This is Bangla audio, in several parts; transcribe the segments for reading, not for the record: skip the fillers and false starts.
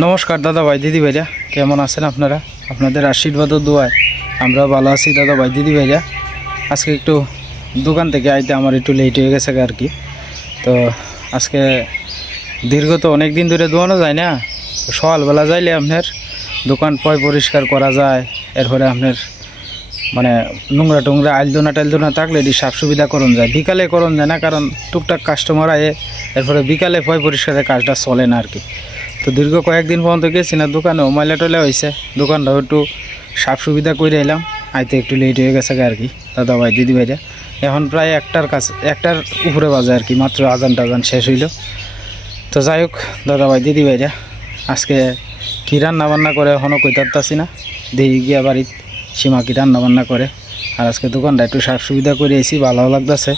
নমস্কার দাদা ভাই দিদি ভাইরা, কেমন আছেন আপনারা? আপনাদের আশীর্বাদ ও দোয়ায় আমরা ভালো আছি দাদা ভাই দিদি ভাইরা। আজকে একটু দোকান থেকে আইতে আমার একটু লেট হয়ে গেছে আর কি। তো আজকে দীর্ঘ তো অনেক দিন ধরে দোয়ানো যায় না, তো সকালবেলা যাইলে আপনার দোকান পরিষ্কার করা যায়। এরপরে আপনার মানে নোংরা টোংরা আইলদোনা থাকলে এটি সাফ সুবিধা করণ যায়, বিকালে করণ যায় না, কারণ টুকটাক কাস্টমার আয়ে এরপরে বিকালে পরিষ্কারের কাজটা চলে না আর কি। তো দীর্ঘ কয়েকদিন পর্যন্ত গেছি না দোকানেও, ময়লা টয়লা হয়েছে, দোকানটাও একটু সাফ সুবিধা করে এলাম, আইতে একটু লেট হয়ে গেছে আর কি দাদা ভাই দিদি ভাইরা। এখন প্রায় একটার উপরে বাজে আর কি, মাত্র আজান টাজান শেষ হইল। তো যাই হোক দাদা ভাই দিদি ভাইরা, আজকে কী রান্না বান্না করে এখনও কইতারতাছি না, দেখি গিয়া বাড়ির সীমা কী রান্না বান্না করে। আর আজকে দোকানটা একটু সাফ সুবিধা করে এসি, ভালো লাগতেছে।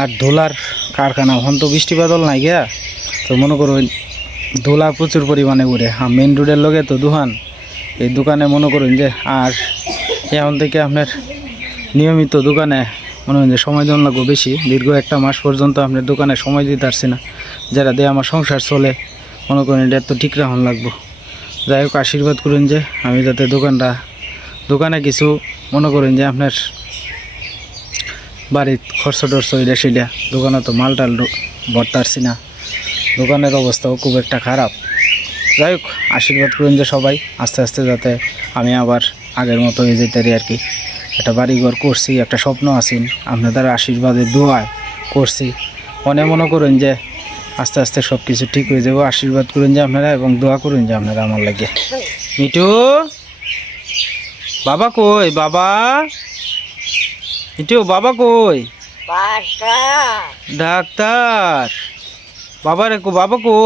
আর ধুলার কারখানা, এখন তো বৃষ্টি বাদল নাই গিয়া, তো মনে করুন ধুলা প্রচুর পরিমাণে উড়ে। মেন রোডের লগে তো দোকান, এই দোকানে মনে করুন যে আর এখন থেকে আপনার নিয়মিত দোকানে মনে হয় যে সময় দেওয়া লাগবে বেশি। দীর্ঘ একটা মাস পর্যন্ত আপনার দোকানে সময় দিতে পারছি না, যারা দিয়ে আমার সংসার চলে, মনে করেন এটা তো ঠিক রাখুন লাগবো। যাই হোক আশীর্বাদ করুন যে আমি যাতে দোকানে কিছু মনে করেন যে আপনার বাড়ির খরচ টরচ এটা সেটা, দোকানে তো মাল টাল ভরতে পারছি না, দোকানের অবস্থাও খুব একটা খারাপ। যাই হোক আশীর্বাদ করুন যে সবাই আস্তে আস্তে যাতে আমি আবার আগের মতো হয়ে যেতে পারি আর কি। একটা বাড়িঘর করছি, একটা স্বপ্ন আছেন, আপনাদের আশীর্বাদে দোয়ায় করছি, মনে করুন যে আস্তে আস্তে সব কিছু ঠিক হয়ে যাবো। আশীর্বাদ করুন যে আপনারা এবং দোয়া করুন যে আপনারা আমার লাগে। মিঠু বাবা কই? বাবা মিঠু বাবা কই? ডাক্তার বাবা রে কো, বাবা কো?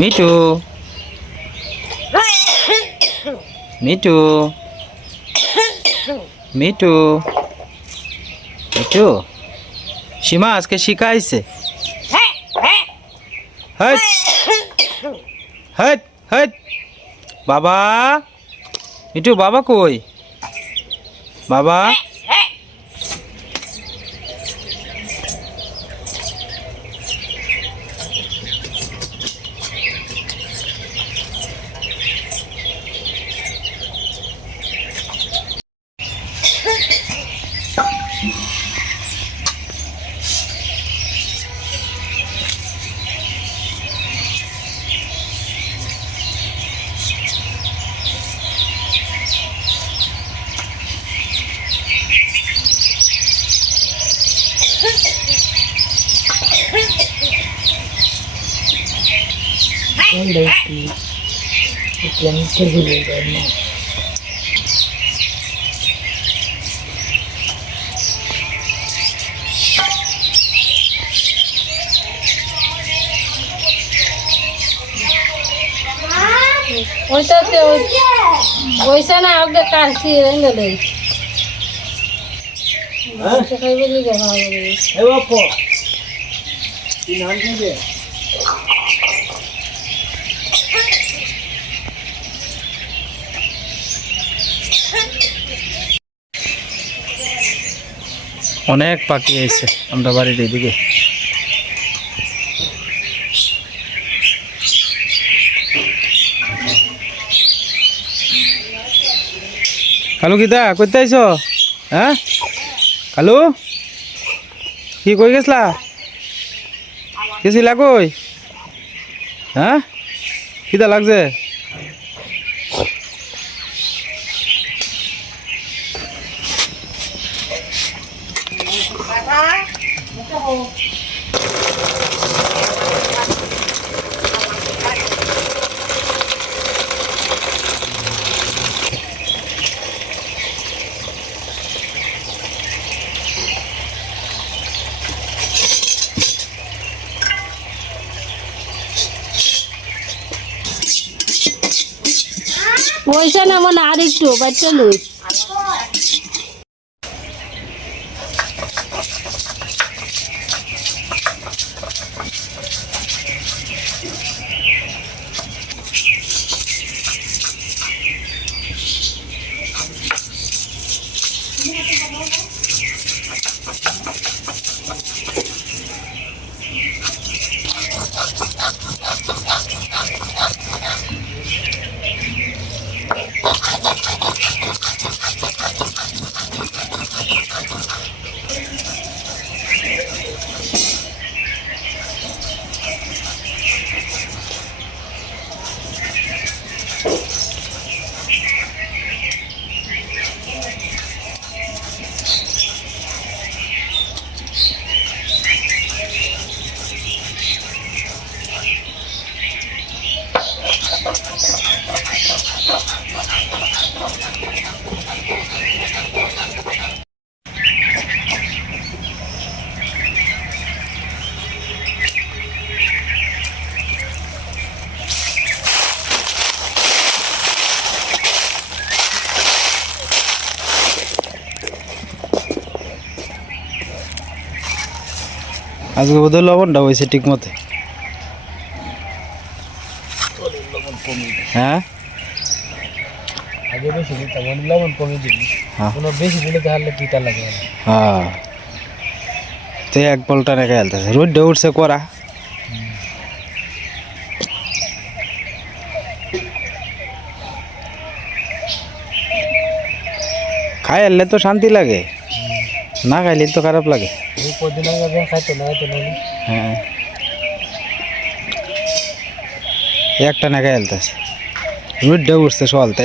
মিঠু মিঠু মিঠু মিঠু সীমা আজকে শিখাইছে। হট হট হট বাবা মিঠু বাবা কই? বাবা ওইটাতে ওইসা না ওকে কাটছি রেঙ্গলে খাইবে লিগে খাওয়া যাবে। এ বাপু তিন হান দিবে অনেক পাখি আইছে আমরা বাড়ির এদিকে। কালু কিতা কইতে আইছ? হ্যাঁ কালু কি কই গেছলা? গেছিলা কই? হ্যাঁ কিতা লাগছে? পয়সা না মানে আর একটু বাচ্চা লই আজকে বোধহয় লবণটা হয়েছে ঠিক মতে। হ্যাঁ আগে বেশি দিতাম লবণ কমে দিবি হ্যাঁ কোনো বেশি দিলে তাহলে তিতা লাগে হ্যাঁ তো এক বলটা রেখে খেলতেছে রোডটা উঠছে করা। খাই আনলে তো শান্তি লাগে, না খাইলে তো খারাপ লাগে। এই কদিন আগে খাইতো না হ্যাঁ একটা না খাই আলতেছে রোডটা উঠছে সকালতে।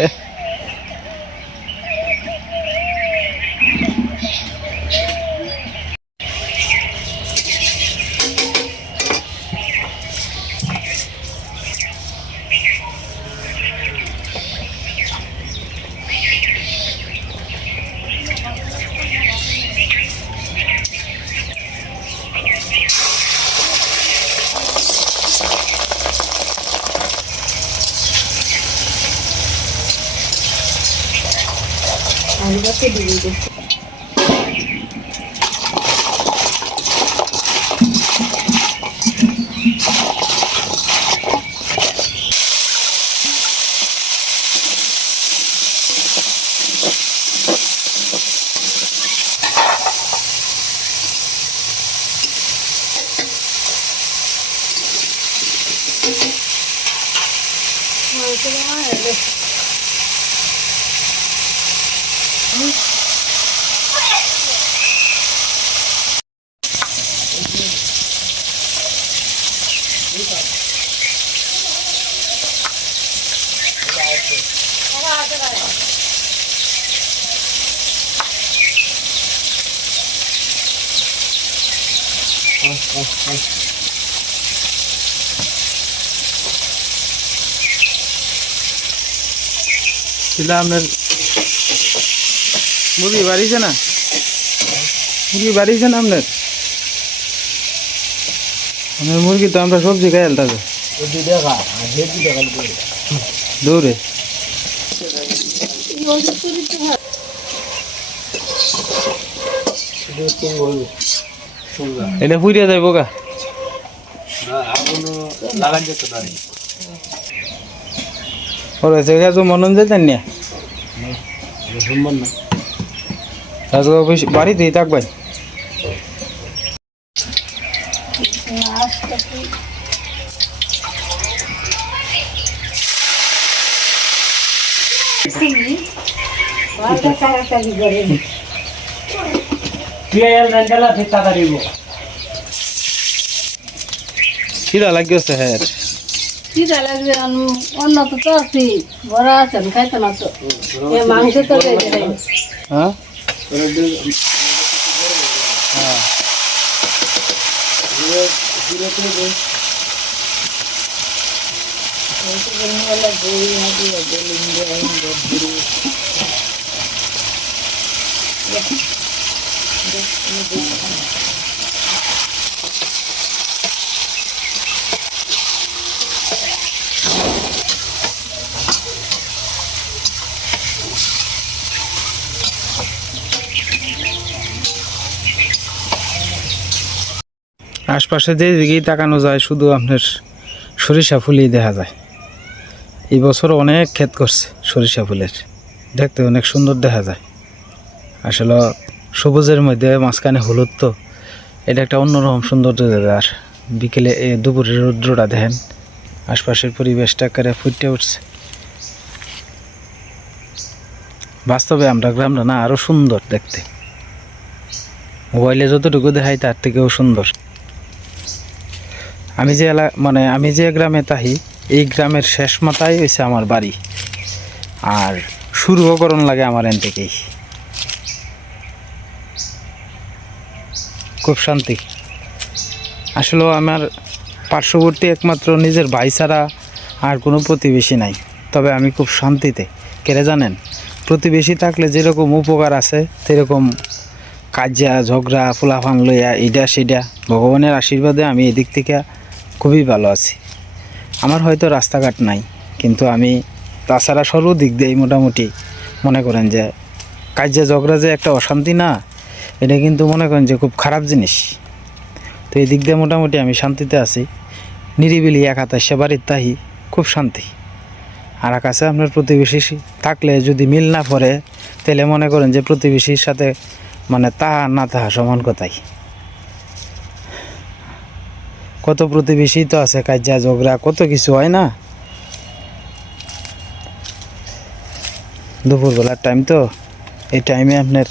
ছিল আপনার মুরগি বাড়িছে না? মুরগি বাড়িছে না আপনার? আপনার মুরগি তো আমরা সবজি খাই আলতাছে দৌড়ে এটা পুড়িয়া যাইব গা। ওরা জায়গা তো মনন যেতেন না আজকে বাড়িতেই থাকবেন। খিদা লাগিয়েছে হ্যাঁ খিদা লাগবে অন্য তো আছি বড় আছেন খাইতো না তো মাংস তো হ্যাঁ আশপাশে যেদিকেই তাকানো যায় শুধু আপনার সরিষা ফুলই দেখা যায়। এই বছর অনেক ক্ষেত করছে সরিষা ফুলের, দেখতে অনেক সুন্দর দেখা যায়। আসলে সবুজের মধ্যে মাঝখানে হলুদ, তো এটা একটা অন্যরকম সৌন্দর্য দেয়। আর বিকেলে দুপুরের রৌদ্রটা দেখেন, আশপাশের পরিবেশটা করে ফুটে উঠছে। বাস্তবে আমরা গ্রামটা না আরও সুন্দর দেখতে, মোবাইলে যতটুকু দেখাই তার থেকেও সুন্দর। আমি যে গ্রামে তাহি, এই গ্রামের শেষ মাথায় হয়েছে আমার বাড়ি, আর শুরুও করণ লাগে আমার এন থেকেই। খুব শান্তি। আসলে আমার পার্শ্ববর্তী একমাত্র নিজের ভাই ছাড়া আর কোনো প্রতিবেশী নাই, তবে আমি খুব শান্তিতে। কেড়ে জানেন, প্রতিবেশী থাকলে যেরকম উপকার আছে সেরকম কাজিয়া ঝগড়া ফুলাফান লইয়া এইটা সেটা, ভগবানের আশীর্বাদে আমি এদিক থেকে খুবই ভালো আছি। আমার হয়তো রাস্তাঘাট নাই, কিন্তু আমি তাছাড়া সর্বদিক দিয়েই মোটামুটি মনে করেন যে কাজিয়া ঝগড়া যে একটা অশান্তি না, এটা কিন্তু মনে করেন যে খুব খারাপ জিনিস। তো এই দিক দিয়ে মোটামুটি আমি শান্তিতে আছি। নিরিবিলি একাতা সে বাড়ির তাহি খুব শান্তি। আর কাছে আপনার প্রতিবেশী থাকলে যদি মিল না পড়ে, তাহলে মনে করেন যে প্রতিবেশীর সাথে মানে তাহা না তাহা সমান কথাই। কত প্রতিবেশী তো আছে, কাজিয়া ঝগড়া কত কিছু হয় না। দুপুরবেলার টাইম তো, এই টাইমে আপনার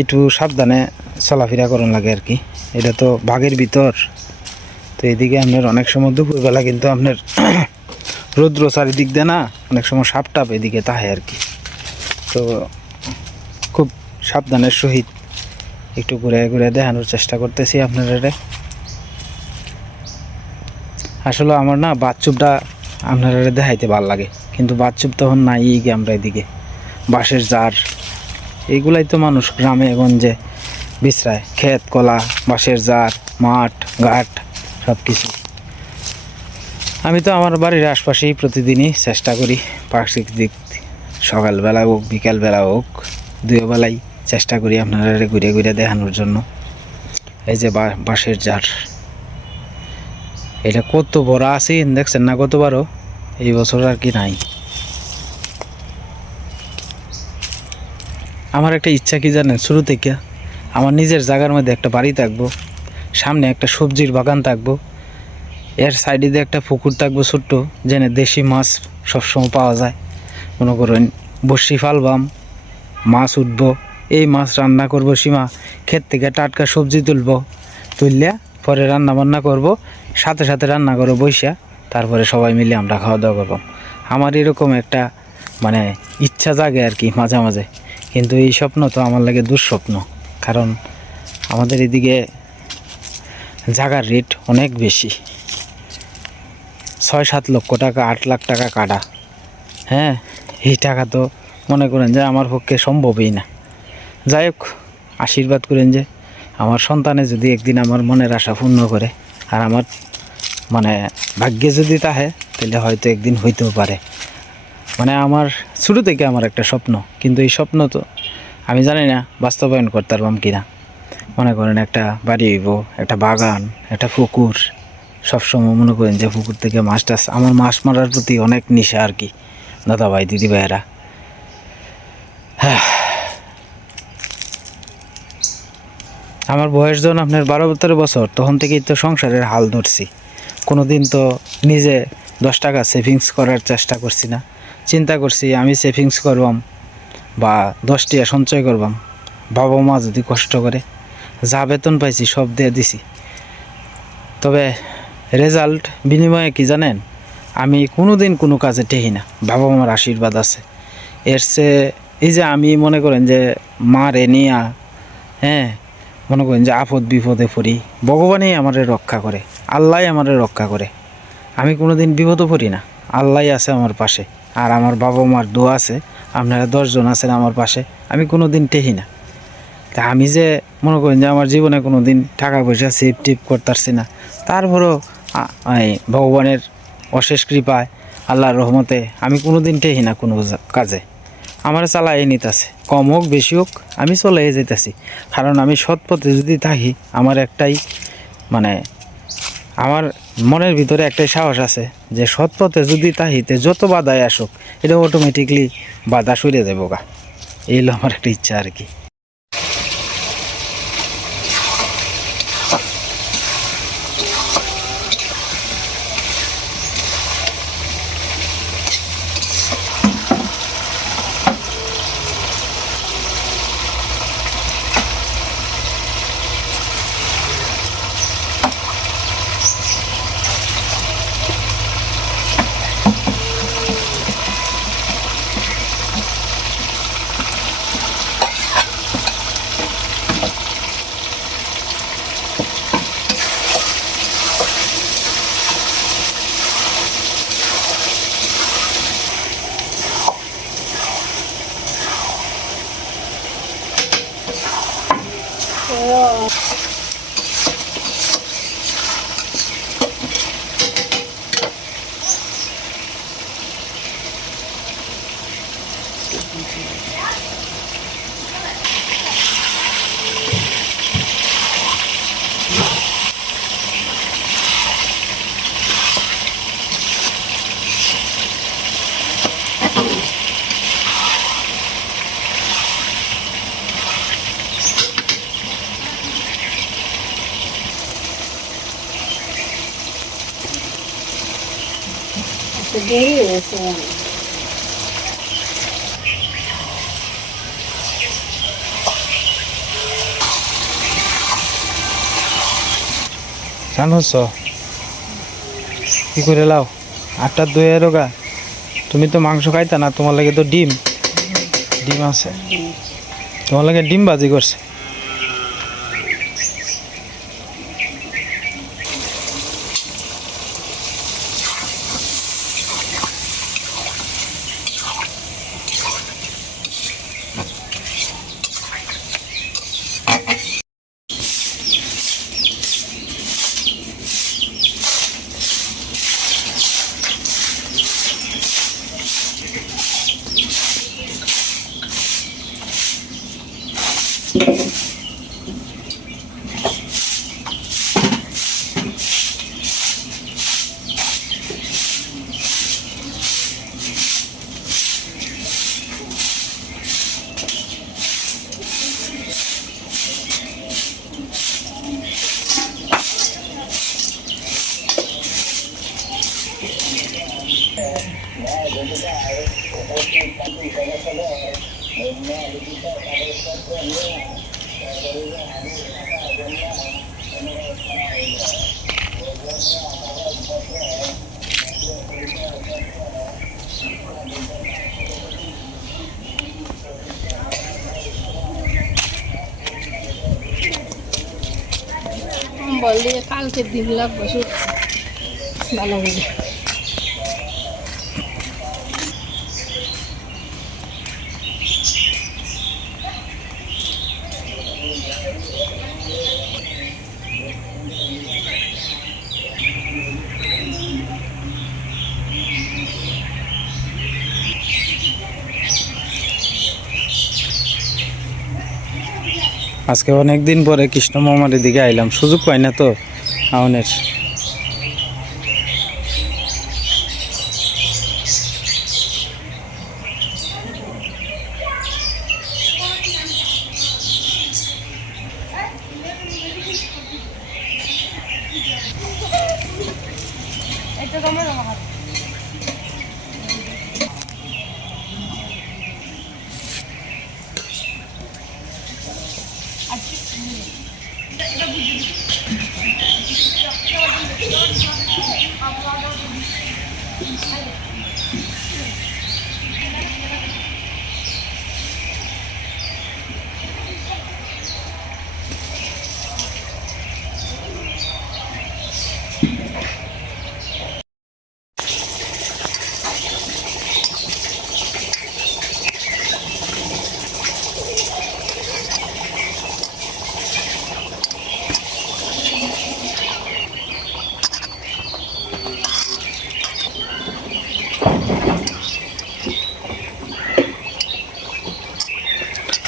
একটু সাবধানে চলাফেরা করার লাগে আর কি। এটা তো বাঘের ভিতর, তো এদিকে আপনার অনেক সময় দুপুরবেলা কিন্তু আপনার রৌদ্র চারিদিক দেয় না, অনেক সময় সাপ টাপ এদিকে তাহে আর কি। তো খুব সাবধানের সহিত একটু ঘুরে ঘুরে দেখানোর চেষ্টা করতেছি আপনারা। আসলে আমার না বাথচুপটা আপনারা দেখাইতে ভালো লাগে, কিন্তু বাথচুপ তখন নাই এই আমরা এদিকে। বাঁশের জার এইগুলাই তো মানুষ গ্রামে গঞ্জে বিশ্রায়, ক্ষেত কলা, বাঁশের জার, মাঠ ঘাট সব কিছু। আমি তো আমার বাড়ির আশপাশেই প্রতিদিনই চেষ্টা করি প্রাকৃতিক, সকালবেলা হোক বিকালবেলা হোক দুই বেলাই চেষ্টা করি আপনারা ঘুরে ঘুরে দেখানোর জন্য। এই যে বাঁশের জার, এটা কত বড় আছে দেখছেন না, কতবারও এই বছর আর কি নাই। আমার একটা ইচ্ছা কি জানেন, শুরু থেকে আমার নিজের জায়গার মধ্যে একটা বাড়ি থাকবো, সামনে একটা সবজির বাগান থাকবো, এর সাইডে দিয়ে একটা পুকুর থাকবো ছোট্ট, যেন দেশি মাছ সবসময় পাওয়া যায়। মনে করেন বড়শি ফালবাম, মাছ উঠবো, এই মাছ রান্না করবো, সীমা ক্ষেত থেকে টাটকা সবজি তুললে পরে রান্না বান্না করবো, সাথে সাথে রান্না করবো বৈশা, তারপরে সবাই মিলে আমরা খাওয়া দাওয়া করবো। আমার এরকম একটা মানে ইচ্ছা জাগে আর কি মাঝে মাঝে, কিন্তু এই স্বপ্ন তো আমার লাগে দুঃস্বপ্ন। কারণ আমাদের এদিকে জায়গার রেট অনেক বেশি, 6-7 লক্ষ টাকা 8 লাখ টাকা কাটা। হ্যাঁ, এই টাকা তো মনে করেন যে আমার পক্ষে সম্ভবই না। যাই হোক, আশীর্বাদ করেন যে আমার সন্তানে যদি একদিন আমার মনের আশা পূর্ণ করে, আর আমার মানে ভাগ্যে যদি তাহে, তাহলে হয়তো একদিন হইতেও পারে। মানে আমার ছোটো থেকে আমার একটা স্বপ্ন, কিন্তু এই স্বপ্ন তো আমি জানি না বাস্তবায়ন করতে পারবাম কিনা। মনে করেন একটা বাড়ি হইব, একটা বাগান, একটা পুকুর, সবসময় মনে করেন যে পুকুর থেকে মাছ টাছ, আমার মাছ মারার প্রতি অনেক নেশা আর কি দাদা ভাই দিদি ভাইয়েরা। আমার বয়স যখন আপনার 12-13 বছর, তখন থেকেই তো সংসারের হাল ধরছি। কোনো দিন তো নিজে 10 টাকা সেভিংস করার চেষ্টা করছি না, চিন্তা করছি আমি সেভিংস করবাম বা 10 টাকা সঞ্চয় করবাম। বাবা মা যদি কষ্ট করে যা বেতন পাইছি সব দিয়ে দিছি, তবে রেজাল্ট বিনিময়ে কি জানেন, আমি কোনো দিন কোনো কাজে টেহি না। বাবা মার আশীর্বাদ আছে। এর চেয়ে এই যে আমি মনে করেন যে মারে নিয়া, হ্যাঁ, মনে করেন যে আপদ বিপদে পড়ি, ভগবানই আমারে রক্ষা করে, আল্লাহ আমারে রক্ষা করে। আমি কোনো দিন বিপদে পড়ি না, আল্লাহ আছে আমার পাশে। আর আমার বাবা মার দোয়া আছে, আপনারা 10 জন আছেন আমার পাশে, আমি কোনো দিন টেহি না। তা আমি যে মনে করেন যে আমার জীবনে কোনো দিন টাকা পয়সা সেভ টিপ করতেছি না, তারপরেও এই ভগবানের অশেষ কৃপায়, আল্লাহর রহমতে আমি কোনো দিন টেহি না কোনো কাজে। আমার চালাই নিতেছে, কম হোক বেশি হোক আমি চলে যেতেছি। কারণ আমি সৎ পথে যদি থাকি, আমার একটাই মানে আমার মনের ভিতরে একটাই সাহস আছে যে সৎ পথে যদি তাহিতে যত বাধায় আসুক, এটা অটোমেটিকলি বাধা সরে যাবো গা। এই হলো আমার একটা ইচ্ছা আর কি। দেরি হয়েছে। জানোস কি করে লাও 8টা 2 রোগা? তুমি তো মাংস খাইতা না, তোমার লাগে তো ডিম আছে, তোমার লাগে ডিম বাজি করছে। বললে কালকে দিন লাগবে শুধু ভালো হবে। আজকে অনেক দিন পরে কৃষ্ণ মামার দিকে আইলাম, সুযোগ পাই না তো আউনের।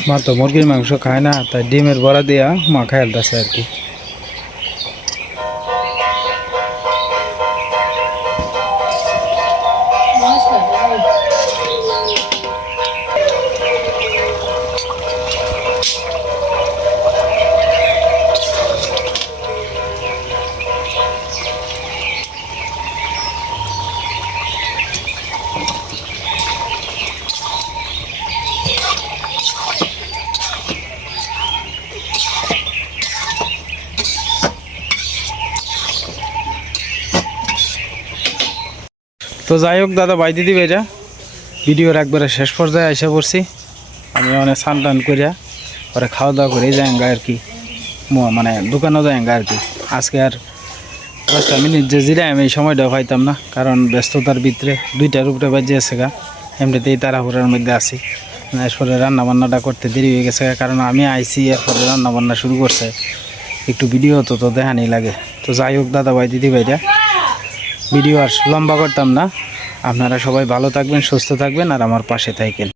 মা তো মুরগির মাংস খায় না, তাই ডিমের বড়া দিয়া মা খাইলতেছে আর কি। তো যাই হোক দাদা ভাই দিদি ভাইরা, ভিডিওর একবারে শেষ পর্যায়ে এসে পড়ছি। আমি অনেক স্নান টান করিয়া পরে খাওয়া দাওয়া করে যাইঙ্গা আর কি, মানে দোকানেও যাইঙ্গা আর কি। আজকে আর 10টা মিনিট যে জিরাই আমি এই সময়টা পাইতাম না, কারণ ব্যস্ততার ভিতরে 2টার উপরে বাজে আছে গা, এমনিতেই তাড়াহুড়ার মধ্যে আছি। এরপরে রান্নাবান্নাটা করতে দেরি হয়ে গেছে, কারণ আমি আইসি এরপরে রান্নাবান্না শুরু করছে, একটু ভিডিও তো দেখানি লাগে। তো যাই হোক দাদা ভাই দিদি ভাইরা, ভিডিও আর লম্বা করতাম না। আপনারা সবাই ভালো থাকবেন, সুস্থ থাকবেন আর আমার পাশে থাকেন।